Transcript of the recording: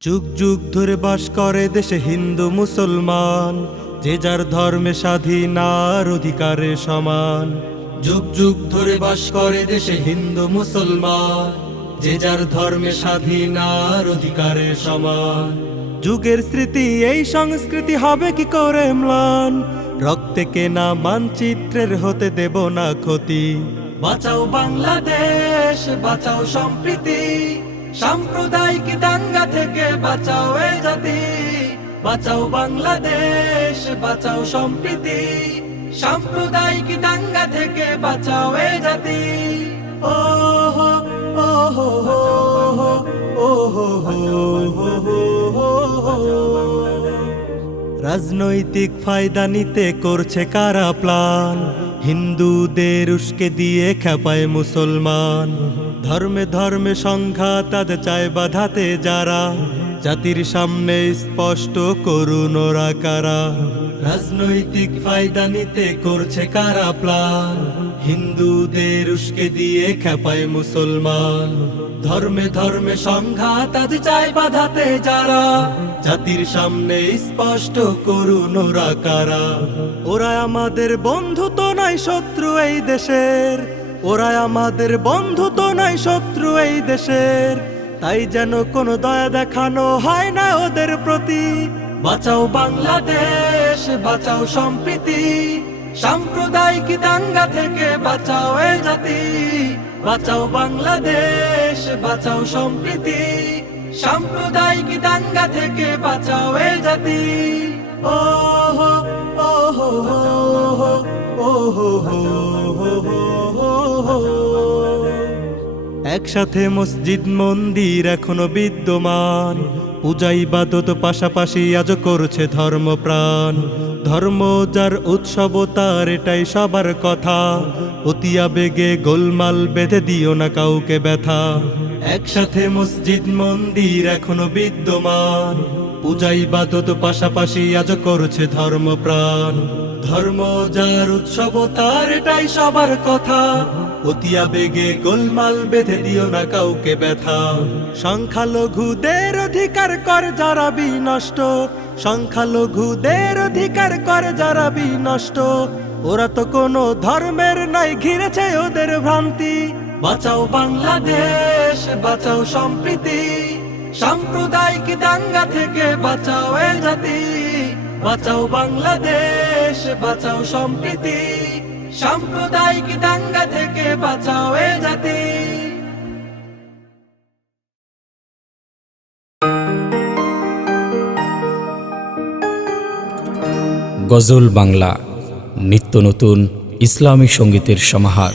যুগ যুগ ধরে বাস করে দেশে হিন্দু মুসলমান। যে যার ধর্মে স্বাধীন আর অধিকারে সমান। যুগ যুগ ধরে বাস করে দেশে হিন্দু মুসলমান। যে যার ধর্মে স্বাধীন আর অধিকারে সমান। যুগের স্মৃতি, এই সংস্কৃতি হবে কি করে ম্লান? রক্তে কেনা মানচিত্রের হতে দেব না ক্ষতি। বাঁচাও বাংলাদেশ, বাঁচাও সম্প্রীতি। সাম্প্রদায়িক দাঙ্গা থেকে বাঁচাও এ জাতি। বাঁচাও বাংলাদেশ, বাঁচাও সম্প্রীতি। সাম্প্রদায়িক দাঙ্গা থেকে বাঁচাও এ জাতি। ও হো ও হো রাজনৈতিক ফায়দা নিতে করছে কারা প্লান? হিন্দুদের উস্কে দিয়ে খেপায় মুসলমান। ধর্মে ধর্মে সংঘাত তাদের চায় বাধাতে যারা। জাতির সামনে স্পষ্ট করুন ওরা কারা। রাজনৈতিক ফায়দা নিতে করছে কারা প্লান হিন্দুদের উস্কে দিয়ে খেপায় মুসলমান। ধর্মে ধর্মে সংঘাত আজ চায় বাধাতে যারা। জাতির সামনে স্পষ্ট করুন ওরা কারা। ওরা আমাদের বন্ধু তো নাই শত্রু এই দেশের। ওরা আমাদের বন্ধু তো নাই শত্রু এই দেশের। তাই যেন কোনো দয়া দেখানো হয় না ওদের প্রতি। বাঁচাও বাংলাদেশ, বাঁচাও সম্প্রীতি, সাম্প্রদায়িক দাঙ্গা থেকে বাঁচাও এ জাতি। বাঁচাও বাংলাদেশ, বাঁচাও সম্প্রীতি, সাম্প্রদায়িক দাঙ্গা থেকে বাঁচাও এ জাতি। একসাথে মসজিদ মন্দির এখনও বিদ্যমান। পূজা ইবাদত পাশাপাশি আজ করছে ধর্মপ্রাণ। ধর্ম যার উৎসব তার এটাই সবার কথা। অতি আবেগে গোলমাল বেঁধে দিও না কাউকে ব্যথা। একসাথে মসজিদ মন্দির এখনও বিদ্যমান। পূজা ইবাদত পাশাপাশি আজ করছে ধর্মপ্রাণ। ধর্ম যার উৎসব তার এটাই সবার কথা। অতি আবেগে গোলমাল বেঁধে দিও না কাউকে ব্যথা। সংখ্যালঘুদের অধিকার কর যারা বিনষ্ট। সংখ্যালঘুদের অধিকার কর যারা বিনষ্ট। ওরা তো কোনো ধর্মের নাই, ঘিরেছে ওদের ভ্রান্তি। বাঁচাও বাংলাদেশ, বাঁচাও সম্প্রীতি। সাম্প্রদায়িক দাঙ্গা থেকে বাঁচাও এ জাতি। বাঁচাও বাংলাদেশ, বাঁচাও সম্প্রীতি। সাম্প্রদায়িক দাঙ্গা থেকে বাঁচাও এ জাতি। গজল বাংলা নিত্য নতুন ইসলামী সঙ্গীতের সমাহার।